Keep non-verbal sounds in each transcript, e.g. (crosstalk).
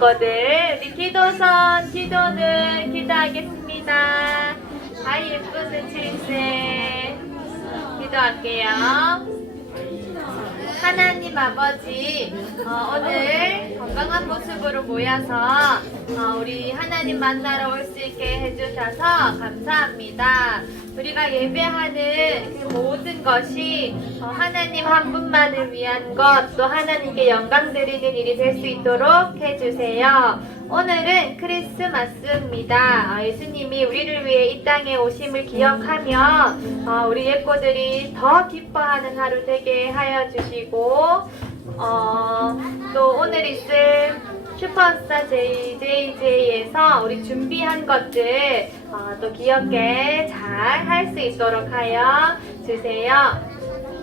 예뻐들 우리 기도선 기도는 기도하겠습니다. 아 예쁜 칠세 기도할게요. 하나님 아버지 어, 오늘 건강한 모습으로 모여서 어, 우리 하나님 만나러 올 수 있게 해주셔서 감사합니다. 우리가 예배하는 그 모든 것이 어, 하나님 한 분만을 위한 것, 또 하나님께 영광 드리는 일이 될 수 있도록 해주세요. 오늘은 크리스마스입니다. 어, 예수님이 우리를 위해 이 땅에 오심을 기억하며 어, 우리 예꼬들이 더 기뻐하는 하루 되게 하여 주시고 어, 또 오늘 있을 슈퍼스타 JJJ에서 우리 준비한 것들 어, 또 기억에 잘할 수 있도록 하여 주세요.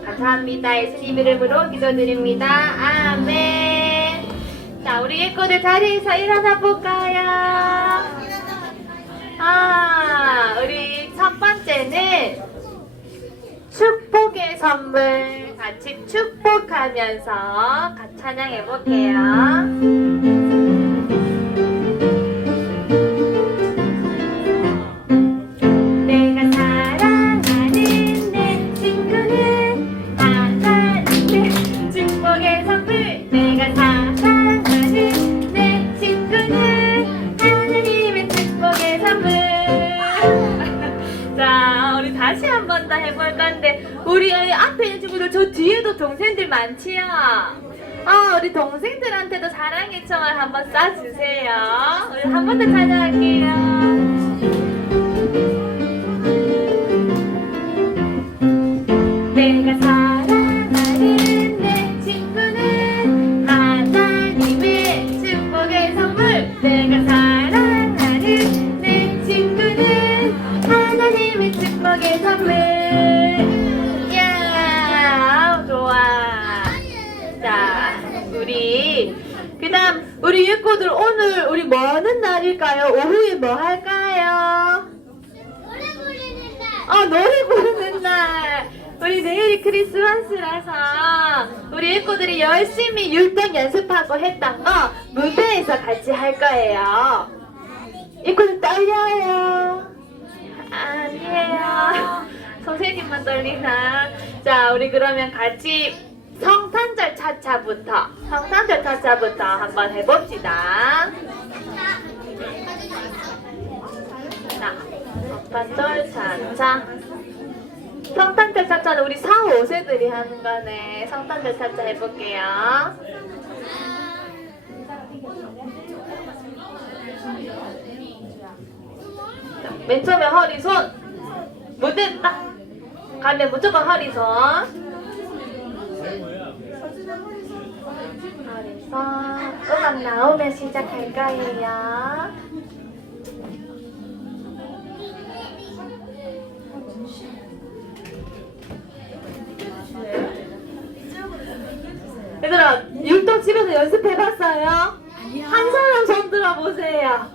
감사합니다. 예수님 이름으로 기도드립니다. 아멘. 자, 우리 예꼬들 자리에서 일어나 볼까요? 아, 우리 첫 번째는 축복의 선물 같이 축복하면서 찬양해 볼게요. 한번더 해볼 건데 우리 앞에 있는 친구들 저 뒤에도 동생들 많지요? 어, 우리 동생들한테도 사랑의 청을 한번 쏴주세요 우리 한 번더 찬양할게요 오후에 뭐 할까요? 노래 부르는 날. 어, 노래 부르는 날. 우리 내일이 크리스마스라서 우리 예꼬들이 열심히 율동 연습하고 했던 거 무대에서 같이 할 거예요. 예꼬들 떨려요. 아니에요. 선생님만 떨리나. 자, 우리 그러면 같이 성탄절 차차부터 성탄절 차차부터 한번 해봅시다. 자, 성탄절 차차. 성탄절 차차는 우리 4, 5세들이 하는 거네. 성탄절 차차 해볼게요. 자, 맨 처음에 허리 손. 무대 딱 가면 무조건 허리 손. 허리 손. 음악 나오면 시작할 거예요. 얘들아, 율동 집에서 연습해봤어요? 한 사람 손 들어보세요.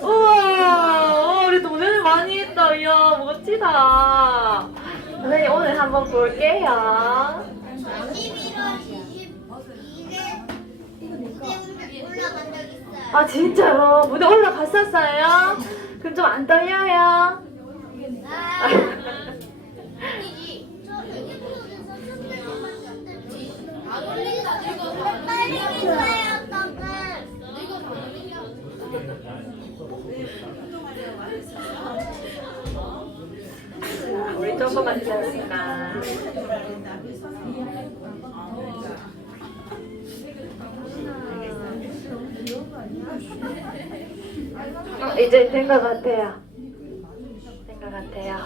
우와, 어, 우리 동생들 많이 했다. 이야, 멋지다. 선생님, 오늘 한번 볼게요. 11월 22일에 무대 올라간 적 있어요. 아, 진짜로? 무대 올라갔었어요? 그럼 좀 안 떨려요? 아, 아니지. 저 여기 프로에서 선배가 만났는지. 빨리 기도해요, 떡을. 우리 조금만 기다릴까? 어, 이제 된 것 같아요. 된 것 같아요.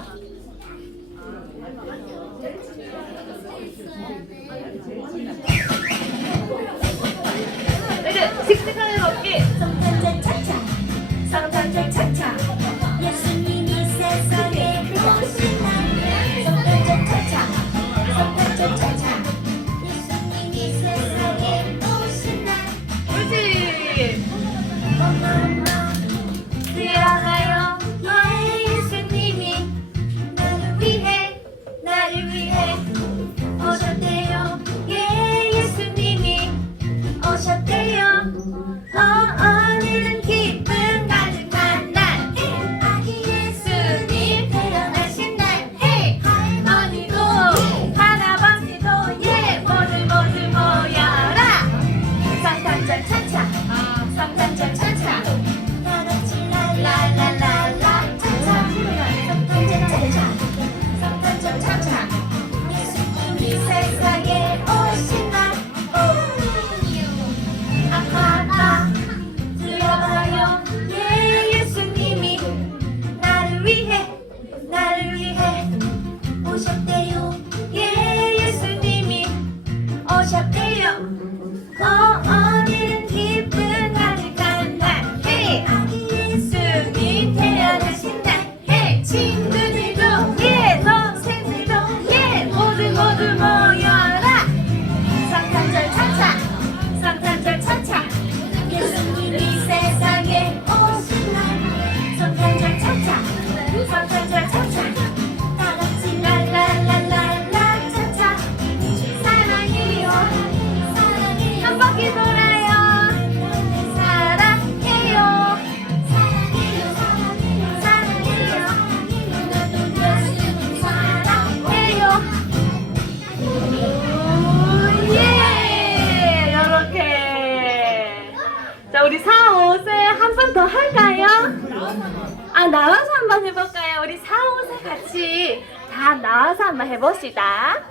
해봅시다.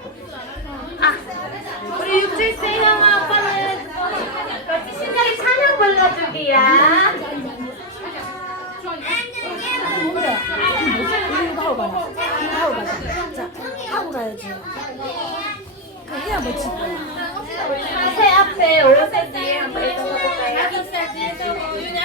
아, 우리 육칠생 형아 오빠는 같이 신나게 찬양 불러줄게요. 하고 가야지. 그 해야 멋지. 새 앞에 올라서 한번 해보고 윤이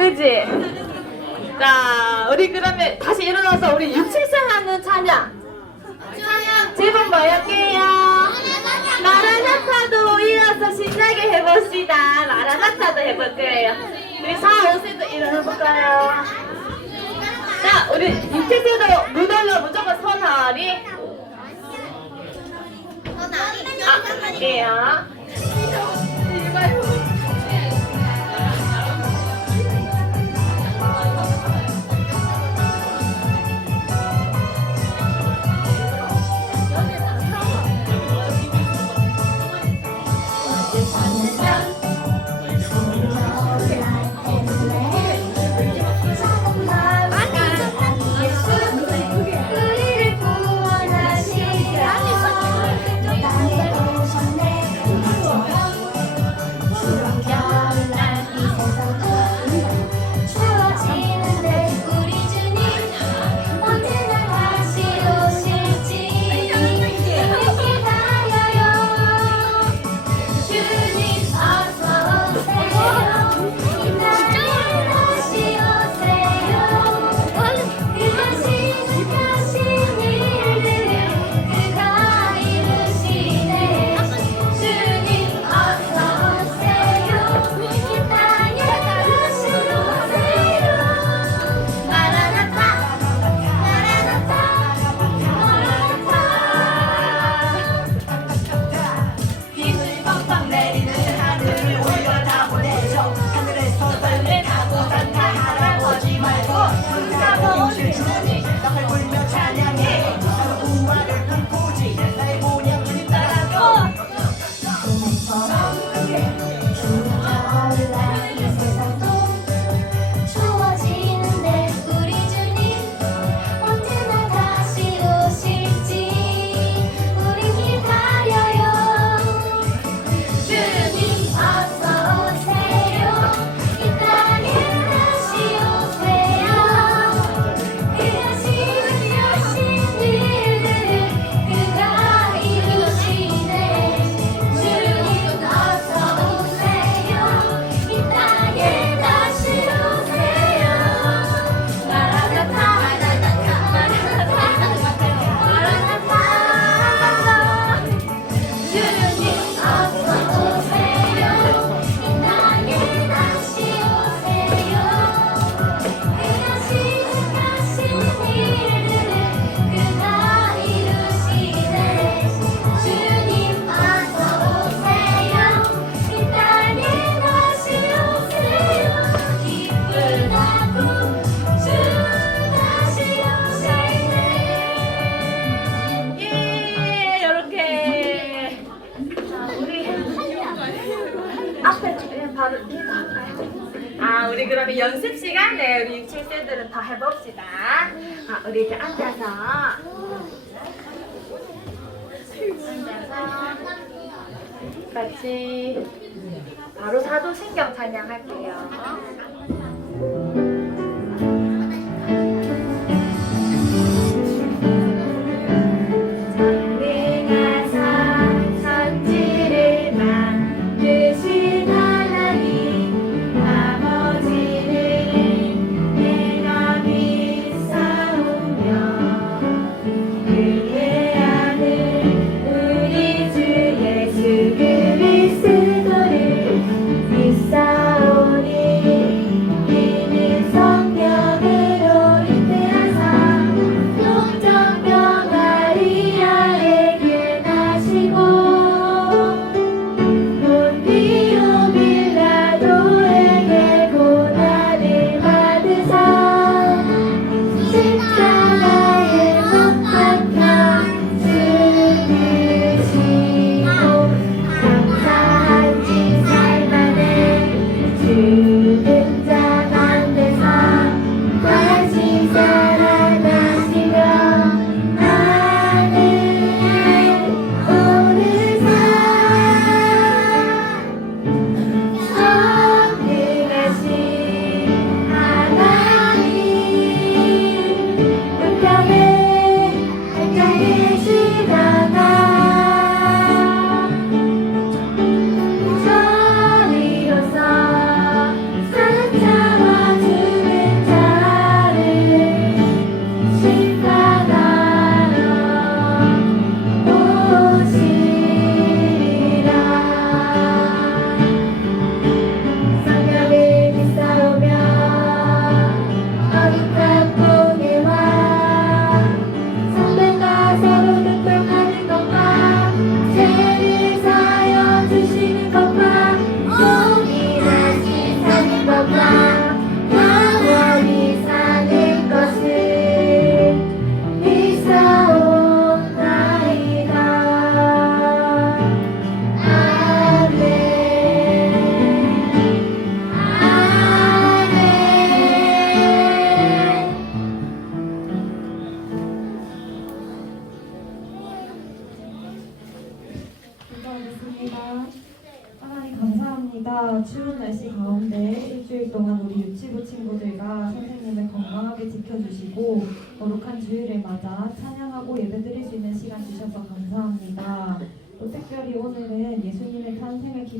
그지? 자, 우리 그러면 다시 일어나서 우리 674 하는 찬양. 제목 뭐였게요? 마라나타도 일어서 신나게 해봅시다. 마라나타도 해볼게요. 우리 4, 5세도 일어나볼까요? 자, 우리 6세도 무달로 무조건 선하리. 선하리. 아, 할게요.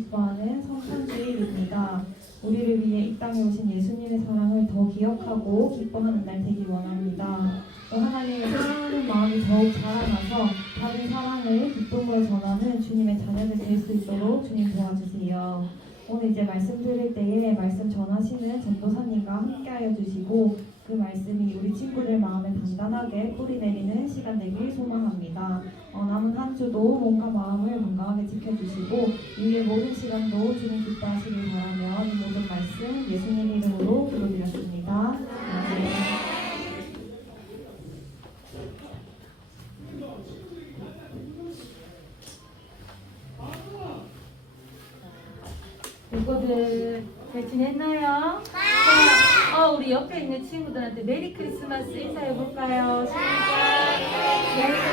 기뻐하는 성탄주일입니다. 우리를 위해 이 땅에 오신 예수님의 사랑을 더 기억하고 기뻐하는 날 되길 원합니다. 또 하나님을 사랑하는 마음이 더욱 자라나서 다른 사랑을 기쁨으로 전하는 주님의 자녀들 될 수 있도록 주님 도와주세요. 오늘 이제 말씀 들을 때에 말씀 전하시는 전도사님과 함께하여 주시고 그 말씀이 우리 친구들 마음에 단단하게 뿌리 내리는 시간 되길 소망합니다. 어, 남은 한 주도 몸과 마음을 건강하게 지켜주시고 이후의 모든 시간도 주님 기뻐하시길 바라며 이 모든 말씀 예수님 이름으로 기도드렸습니다. 아멘. 친구들 잘 지냈나요? 네. 어, 우리 옆에 있는 친구들한테 메리 크리스마스 인사해 볼까요? 시작. 메리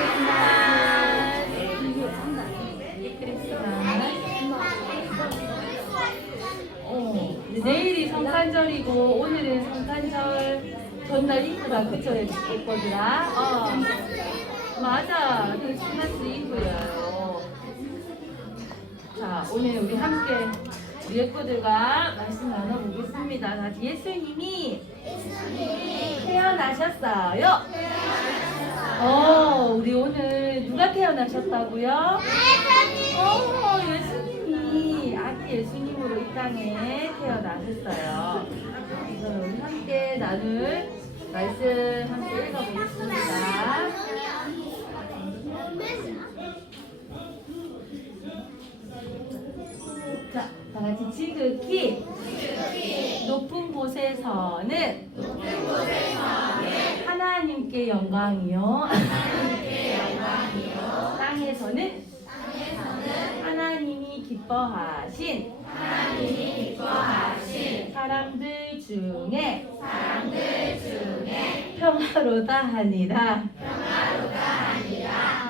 성탄절이고 오늘은 성탄절 전날 이브다 그쵸 예뻐들아? 어. 맞아 크리스마스 이브예요. 자, 오늘 우리 함께 우리 예쁘들과 말씀 나눠보겠습니다. 자, 예수님이 태어나셨어요. 어, 우리 오늘 누가 태어나셨다고요? 어, 예수님이 아기 예수님으로 이 땅에 태어나셨어요. 그래서 우리 함께 나눌 말씀 함께 읽어보겠습니다. 자, 다 같이 지극히 높은 곳에서는 하나님께 영광이요. 땅에서는 하나님이 기뻐하신 사람들 중에 평화로다 하니라.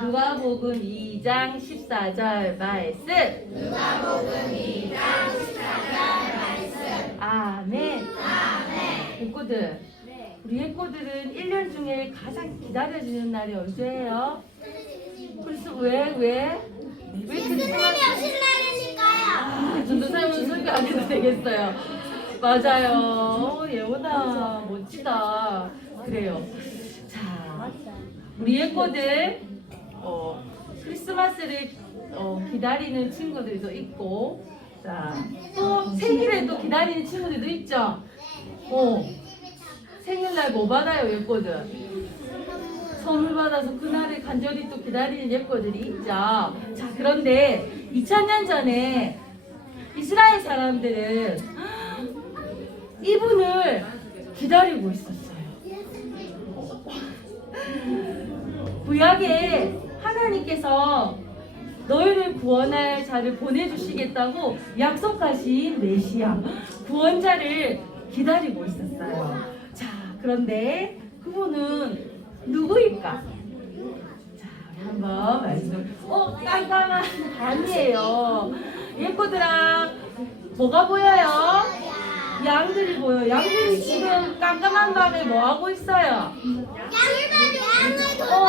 누가복음 2장 14절 말씀. 아멘. 예꼬들. 우리 예꼬들은 1년 중에 가장 기다려지는 날이 언제예요? 벌써 왜? 왜? 전도사님은 안 해도 되겠어요. 맞아요. 예원아, 멋지다. 그래요. 자, 우리 예꼬들, 어, 크리스마스를 어, 기다리는 친구들도 있고, 자, 또 생일에도 기다리는 친구들도 있죠? 어, 생일날 뭐 받아요, 예꼬들? 선물 받아서 그날을 간절히 또 기다리는 예뻐들이 있죠. 자, 그런데 2000년 전에 이스라엘 사람들은 이분을 기다리고 있었어요. 구약에 하나님께서 너희를 구원할 자를 보내주시겠다고 약속하신 메시아 구원자를 기다리고 있었어요. 자, 그런데 그분은 누구일까? 자, 한번 말씀. 어, 깜깜한 밤이에요. 예쁘더라. 뭐가 보여요? 양들이 보여. 양들이 지금 깜깜한 밤에 뭐 하고 있어요? 어,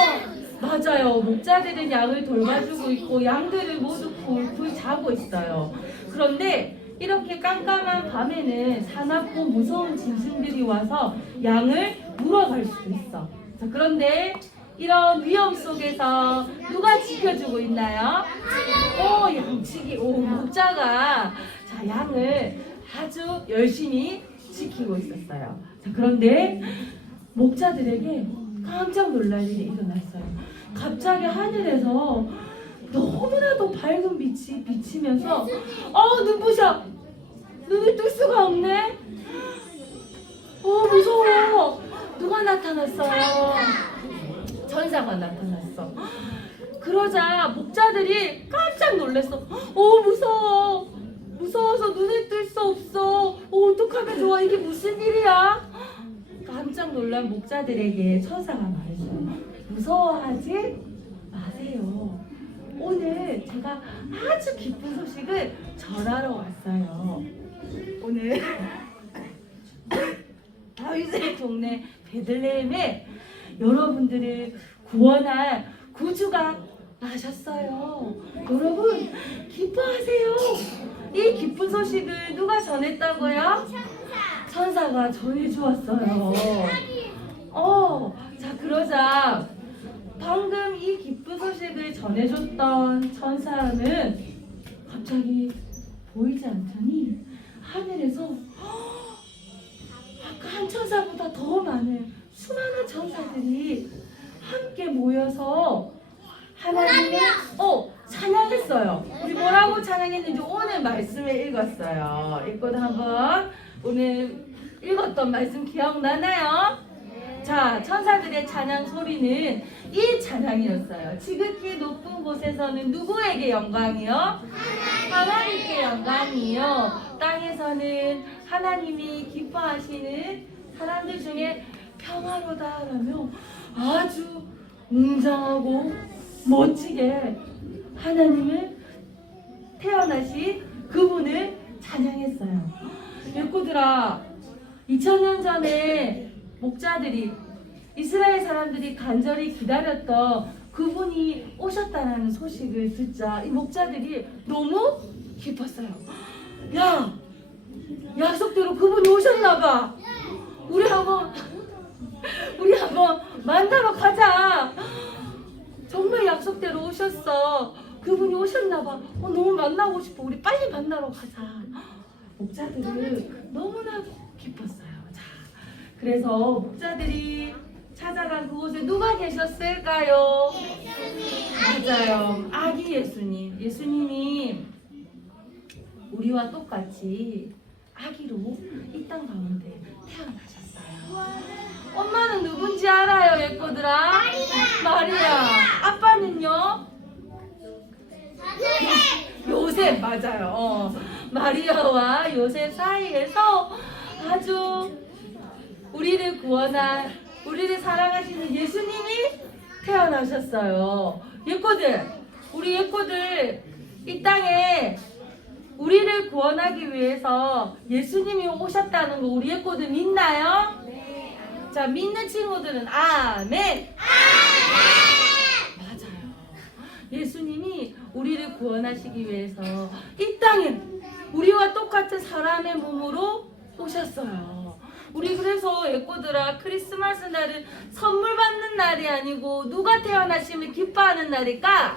맞아요. 목자들은 양을 돌봐주고 있고 양들은 모두 굴굴 자고 있어요. 그런데 이렇게 깜깜한 밤에는 사납고 무서운 짐승들이 와서 양을 물어갈 수도 있어. 자, 그런데 이런 위험 속에서 누가 지켜주고 있나요? 오, 양치기, 오, 목자가 자, 양을 아주 열심히 지키고 있었어요. 자, 그런데 목자들에게 깜짝 놀랄 일이 일어났어요. 갑자기 하늘에서 너무나도 밝은 빛이 비치면서 어 눈부셔 눈을 뜰 수가 없네 어 무서워 누가 나타났어요? 천사가 나타났어. 그러자 목자들이 깜짝 놀랐어. 어 무서워. 무서워서 눈을 뜰 수 없어. 어 어떡하면 좋아? 이게 무슨 일이야? 깜짝 놀란 목자들에게 천사가 말해줘요. 무서워하지 마세요. 오늘 제가 아주 기쁜 소식을 전하러 왔어요. 오늘. (laughs) 다윗의 동네 베들레헴에 여러분들을 구원할 구주가 나셨어요. 여러분 기뻐하세요. 이 기쁜 소식을 누가 전했다고요? 천사 가 전해주었어요. 어, 자 그러자 방금 이 기쁜 소식을 전해줬던 천사는 갑자기 보이지 않더니 하늘에서 한 천사보다 더 많은 수많은 천사들이 함께 모여서 하나님의 어 찬양했어요. 우리 뭐라고 찬양했는지 오늘 말씀에 읽었어요. 읽고도 한번 오늘 읽었던 말씀 기억나나요? 자, 천사들의 찬양 소리는 이 찬양이었어요. 지극히 높은 곳에서는 누구에게 영광이요? 하나님께 영광이요. 땅에서는 하나님이 기뻐하시는 사람들 중에 평화로다라며 아주 웅장하고 멋지게 하나님을 태어나신 그분을 찬양했어요. 예코들아, 2000년 전에 목자들이 이스라엘 사람들이 간절히 기다렸던 그분이 오셨다는 소식을 듣자 이 목자들이 너무 기뻤어요. 야, 약속대로 그분이 오셨나 봐. 우리 한번 우리 한번 만나러 가자. 정말 약속대로 오셨어. 그분이 오셨나 봐. 어, 너무 만나고 싶어. 우리 빨리 만나러 가자. 목자들은 너무나 기뻤어요. 자, 그래서 목자들이 찾아간 그곳에 누가 계셨을까요? 맞아요. 아기 예수님. 예수님이 우리와 똑같이 아기로 이 땅 가운데 태어나셨어요. 엄마는 누군지 알아요, 예꼬들아? 마리아. 아빠는요? 요셉 맞아요. 어. 마리아와 요셉 사이에서 아주 우리를 구원한 우리를 사랑하시는 예수님이 태어나셨어요. 예꼬들, 우리 예꼬들 이 땅에 우리를 구원하기 위해서 예수님이 오셨다는 거 우리 예꼬들 믿나요? 자, 믿는 친구들은 아멘. 맞아요. 예수님이 우리를 구원하시기 위해서 이 땅에 우리와 똑같은 사람의 몸으로 오셨어요. 우리 그래서 예꼬들아 크리스마스 날은 선물 받는 날이 아니고 누가 태어나시면 기뻐하는 날일까?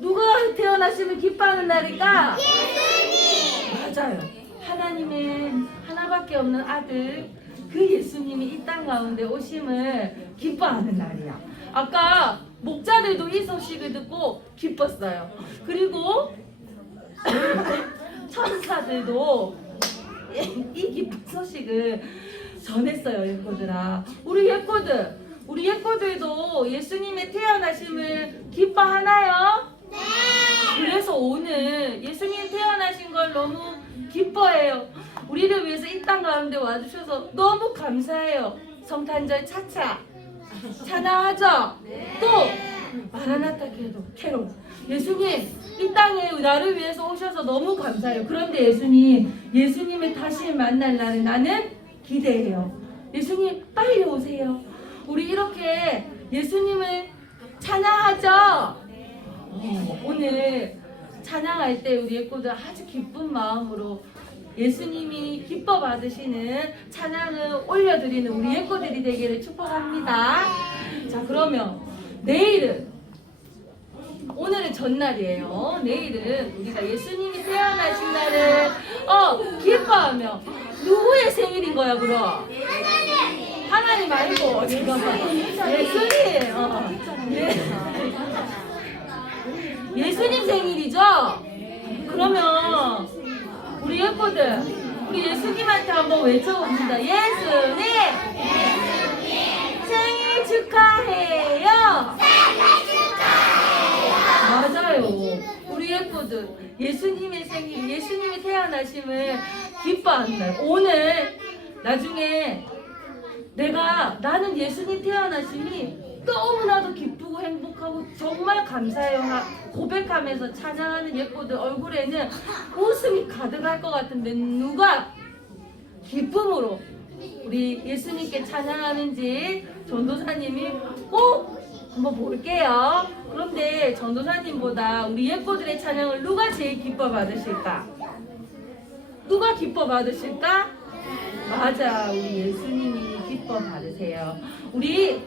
누가 태어나시면 기뻐하는 날일까? 맞아요. 하나님의 하나밖에 없는 아들 그 예수님이 이 땅 가운데 오심을 기뻐하는 날이야. 아까 목자들도 이 소식을 듣고 기뻤어요. 그리고 (laughs) 천사들도 이 기쁜 소식을 전했어요, 예코들아. 우리 예코들, 우리 예코들도 예수님의 태어나심을 기뻐하나요? 네. 그래서 오늘 예수님 태어나신 걸 너무 기뻐해요. 우리를 위해서 이 땅 가운데 와주셔서 너무 감사해요. 성탄절 차차 찬양하죠. 또 마라나타 캐로 캐롤 예수님 이 땅에 나를 위해서 오셔서 너무 감사해요. 그런데 예수님 예수님을 다시 만날 날을 나는 기대해요. 예수님 빨리 오세요. 우리 이렇게 예수님을 찬양하죠. 어, 오늘 찬양할 때 우리 예꼬들 아주 기쁜 마음으로 예수님이 기뻐 받으시는 찬양을 올려드리는 우리 예꼬들이 되기를 축복합니다. 자 그러면 내일은 오늘은 전날이에요. 내일은 우리가 예수님이 태어나신 날을 어 기뻐하며 누구의 생일인 거야 그럼? 하나님 아니고 잠깐만 예수님 어. 예. 예수님 생일이죠? 그러면 우리 예뻐들 우리 예수님한테 한번 외쳐봅시다. 예수님 생일 축하해요. 맞아요. 우리 예뻐들 예수님의 생일, 예수님이 태어나심을 날. 오늘 나중에 내가 나는 예수님 태어나심이 너무나도 기쁘고 행복하고 정말 감사해요 하- 고백하면서 찬양하는 예쁘들 얼굴에는 웃음이 가득할 것 같은데 누가 기쁨으로 우리 예수님께 찬양하는지 전도사님이 꼭 한번 볼게요. 그런데 전도사님보다 우리 예뻐들의 찬양을 누가 제일 기뻐 받으실까? 누가 기뻐 받으실까? 맞아, 우리 예수님이 기뻐 받으세요. 우리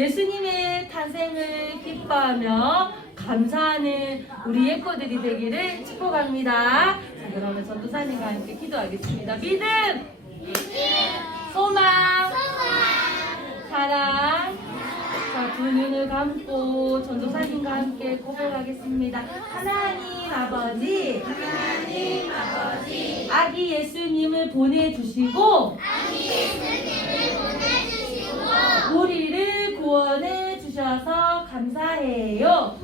예수님의 탄생을 기뻐하며 감사하는 우리 예뻐들이 되기를 축복합니다. 자, 그러면 전도사님과 함께 기도하겠습니다. 믿음, 소망, 사랑. 자, 두 눈을 감고 전도사님과 함께 고백하겠습니다. 하나님 아버지, 하나님 아버지, 아기 예수님을 보내주시고, 우리 를 구원해 주셔서 감사해요.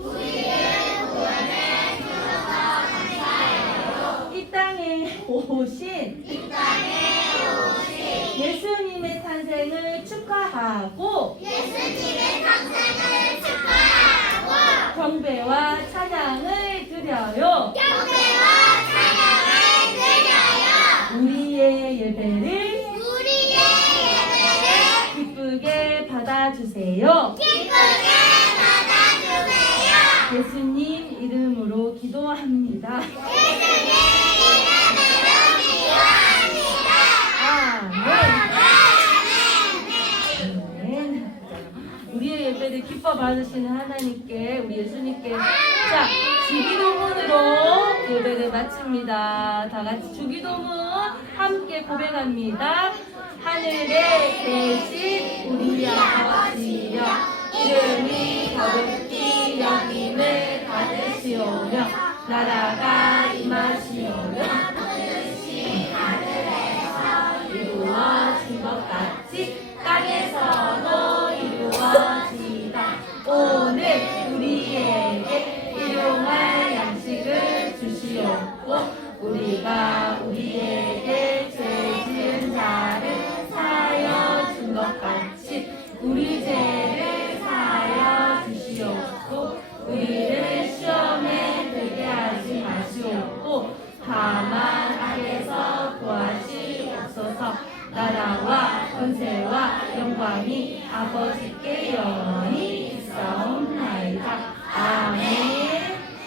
이 땅에 오신 예수님의 탄생을 축하하고 경배와 찬양을 드려요. 우리의 예배를 기쁘게 받아주세요. 예수님 이름으로 기도합니다. 아멘. 우리의 받으시는 하나님께 우리 예수님께 자 주기도문으로 예배를 마칩니다. 다 같이 주기도문 함께 고백합니다. 하늘에